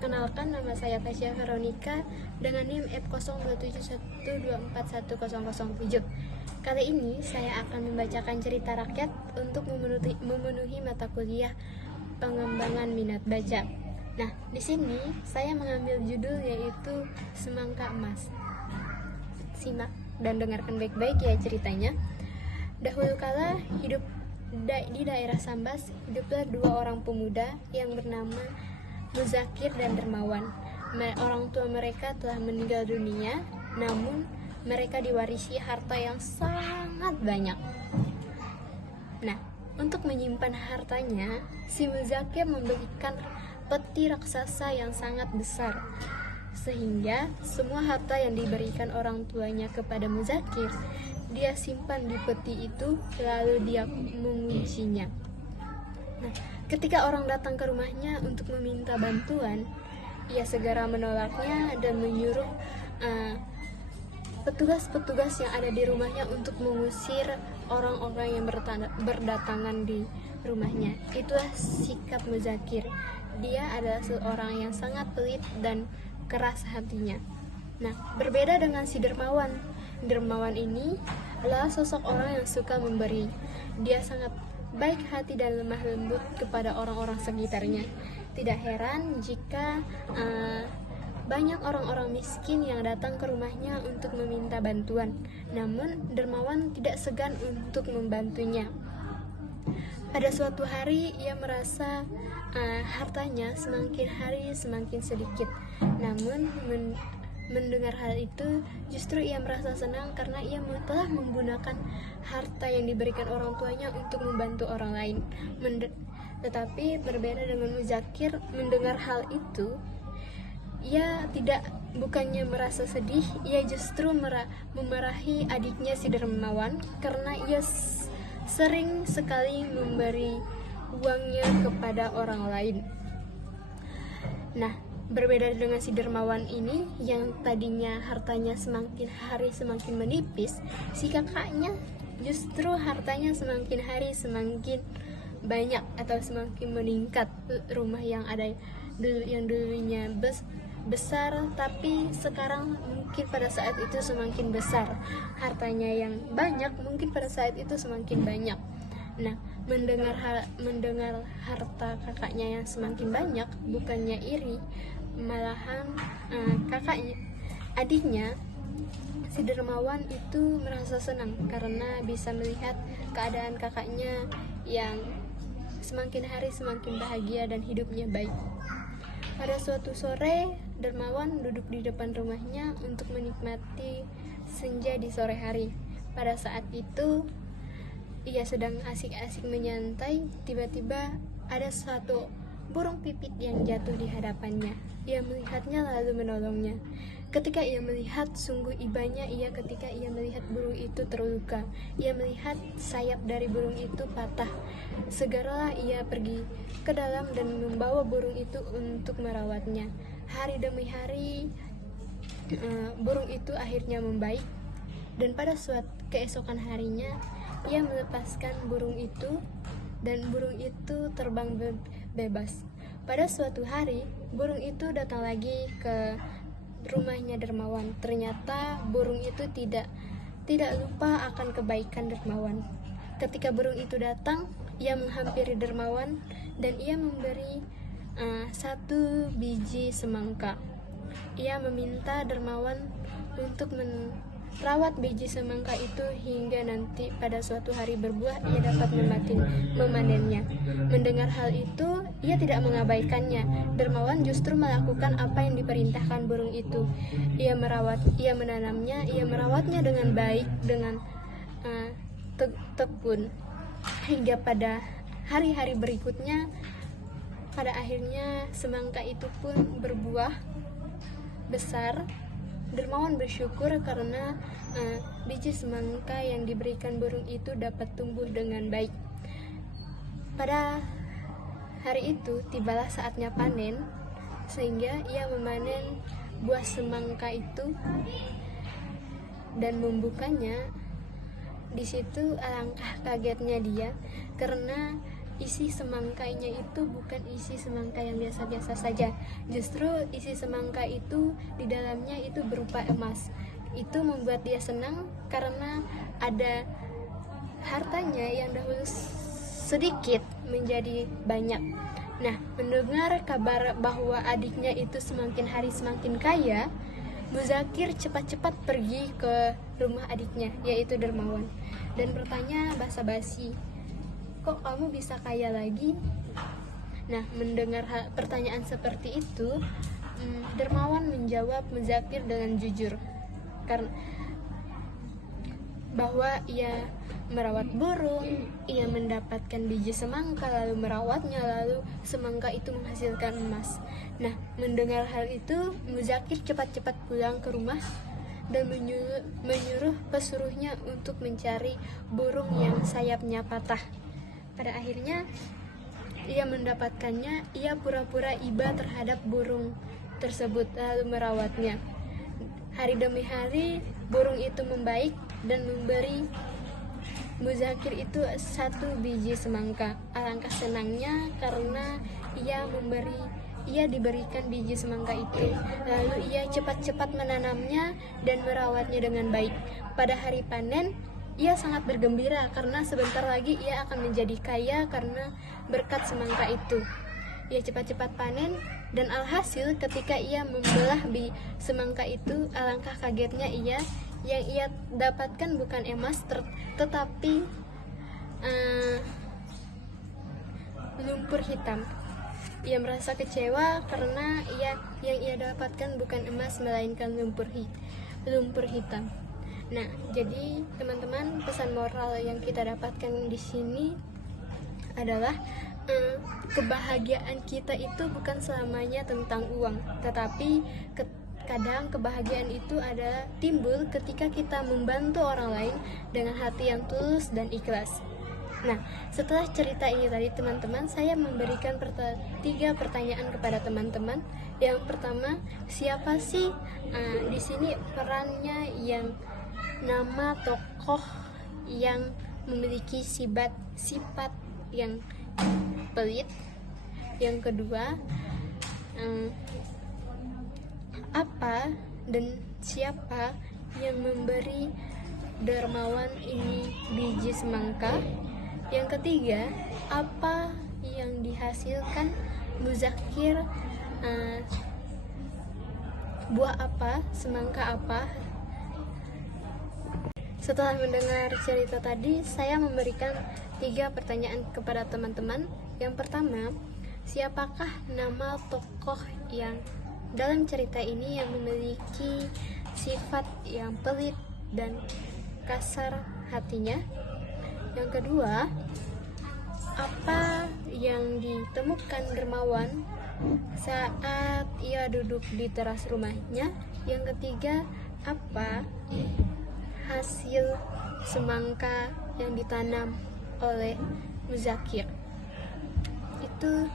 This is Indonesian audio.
Perkenalkan, nama saya Tasya Veronica dengan NIM F0712411007. Kali ini saya akan membacakan cerita rakyat untuk memenuhi mata kuliah pengembangan minat baca. Nah, di sini saya mengambil judul yaitu Semangka Emas. Simak dan dengarkan baik-baik ya ceritanya. Dahulu kala di daerah Sambas hiduplah dua orang pemuda yang bernama Muzakir dan Dermawan. Orang tua mereka telah meninggal dunia, namun mereka diwarisi harta yang sangat banyak. Nah, untuk menyimpan hartanya, si Muzakir membelikan peti raksasa yang sangat besar, sehingga semua harta yang diberikan orang tuanya kepada Muzakir, dia simpan di peti itu, lalu dia menguncinya. Nah, ketika orang datang ke rumahnya untuk meminta bantuan, ia segera menolaknya dan menyuruh petugas-petugas yang ada di rumahnya untuk mengusir orang-orang yang berdatangan di rumahnya. Itulah sikap Muzakir. Dia adalah seorang yang sangat pelit dan keras hatinya. Nah, berbeda dengan si Dermawan. Dermawan ini adalah sosok orang yang suka memberi. Dia sangat baik hati dan lemah lembut kepada orang-orang sekitarnya. Tidak heran jika banyak orang-orang miskin yang datang ke rumahnya untuk meminta bantuan. Namun Dermawan tidak segan untuk membantunya. Pada suatu hari ia merasa hartanya semakin hari semakin sedikit. Namun mendengar hal itu, justru ia merasa senang karena ia telah menggunakan harta yang diberikan orang tuanya untuk membantu orang lain. Tetapi berbeda dengan Muzakir, mendengar hal itu, ia bukannya merasa sedih, ia justru memarahi adiknya si Dermawan karena ia sering sekali memberi uangnya kepada orang lain. Nah, berbeda dengan si Dermawan ini yang tadinya hartanya semakin hari semakin menipis, si kakaknya justru hartanya semakin hari semakin banyak atau semakin meningkat. Rumah yang dulunya besar tapi sekarang mungkin pada saat itu semakin besar. Hartanya yang banyak mungkin pada saat itu semakin banyak. Nah, mendengar harta kakaknya yang semakin banyak, bukannya iri, malahan adiknya si Dermawan itu merasa senang karena bisa melihat keadaan kakaknya yang semakin hari semakin bahagia dan hidupnya baik. Pada suatu sore, Dermawan duduk di depan rumahnya untuk menikmati senja di sore hari. Pada saat itu ia sedang asik-asik menyantai, tiba-tiba ada satu burung pipit yang jatuh di hadapannya. Ia melihatnya lalu menolongnya. Ketika ia melihat, sungguh ibanya ketika ia melihat burung itu terluka. Ia melihat sayap dari burung itu patah. Segeralah ia pergi ke dalam dan membawa burung itu untuk merawatnya. Hari demi hari, burung itu akhirnya membaik. Dan pada suatu keesokan harinya, ia melepaskan burung itu dan burung itu terbang bebas. Pada suatu hari, burung itu datang lagi ke rumahnya Dermawan. Ternyata burung itu tidak lupa akan kebaikan Dermawan. Ketika burung itu datang, ia menghampiri Dermawan dan ia memberi satu biji semangka. Ia meminta Dermawan untuk merawat biji semangka itu hingga nanti pada suatu hari berbuah ia dapat memanennya. Mendengar hal itu, ia tidak mengabaikannya. Dermawan justru melakukan apa yang diperintahkan burung itu. Ia menanamnya, ia merawatnya dengan baik, dengan tekun, hingga pada hari-hari berikutnya, pada akhirnya semangka itu pun berbuah besar. Dermawan bersyukur karena biji semangka yang diberikan burung itu dapat tumbuh dengan baik. Pada hari itu tibalah saatnya panen, sehingga ia memanen buah semangka itu dan membukanya. Di situ alangkah kagetnya dia karena isi semangkanya itu bukan isi semangka yang biasa-biasa saja. Justru isi semangka itu di dalamnya itu berupa emas. Itu membuat dia senang karena ada hartanya yang dahulu sedikit menjadi banyak. Nah, mendengar kabar bahwa adiknya itu semakin hari semakin kaya, Muzakir cepat-cepat pergi ke rumah adiknya, yaitu Dermawan, dan bertanya basa-basi, "Kok kamu bisa kaya lagi?" Nah, mendengar pertanyaan seperti itu, Dermawan menjawab Muzakir dengan jujur, karena bahwa ia merawat burung, ia mendapatkan biji semangka lalu merawatnya, lalu semangka itu menghasilkan emas. Nah, mendengar hal itu, Muzakir cepat-cepat pulang ke rumah dan menyuruh pesuruhnya untuk mencari burung yang sayapnya patah. Pada akhirnya ia mendapatkannya. Ia pura-pura iba terhadap burung tersebut lalu merawatnya. Hari demi hari burung itu membaik dan memberi Muzakir itu 1 biji semangka. Alangkah senangnya karena ia diberikan biji semangka itu. Lalu ia cepat-cepat menanamnya dan merawatnya dengan baik. Pada hari panen, ia sangat bergembira karena sebentar lagi ia akan menjadi kaya karena berkat semangka itu. Ia cepat-cepat panen, dan alhasil ketika ia membelah semangka itu, alangkah kagetnya yang ia dapatkan bukan emas tetapi lumpur hitam. Ia merasa kecewa karena yang ia dapatkan bukan emas melainkan lumpur hitam. Nah, jadi teman-teman, pesan moral yang kita dapatkan di sini adalah kebahagiaan kita itu bukan selamanya tentang uang, tetapi kadang kebahagiaan itu adalah timbul ketika kita membantu orang lain dengan hati yang tulus dan ikhlas. Nah, setelah cerita ini tadi teman-teman, saya memberikan 3 pertanyaan kepada teman-teman. Yang pertama, siapa sih di sini perannya yang nama tokoh yang memiliki sifat yang pelit? Yang kedua, apa dan siapa yang memberi Dermawan ini biji semangka? Yang ketiga, apa yang dihasilkan Muzakir, buah apa, semangka apa? Setelah mendengar cerita tadi, saya memberikan 3 pertanyaan kepada teman-teman. Yang pertama, siapakah nama tokoh yang dalam cerita ini yang memiliki sifat yang pelit dan kasar hatinya? Yang kedua, apa yang ditemukan Dermawan saat ia duduk di teras rumahnya? Yang ketiga, apa hasil semangka yang ditanam oleh Muzakir? Itu.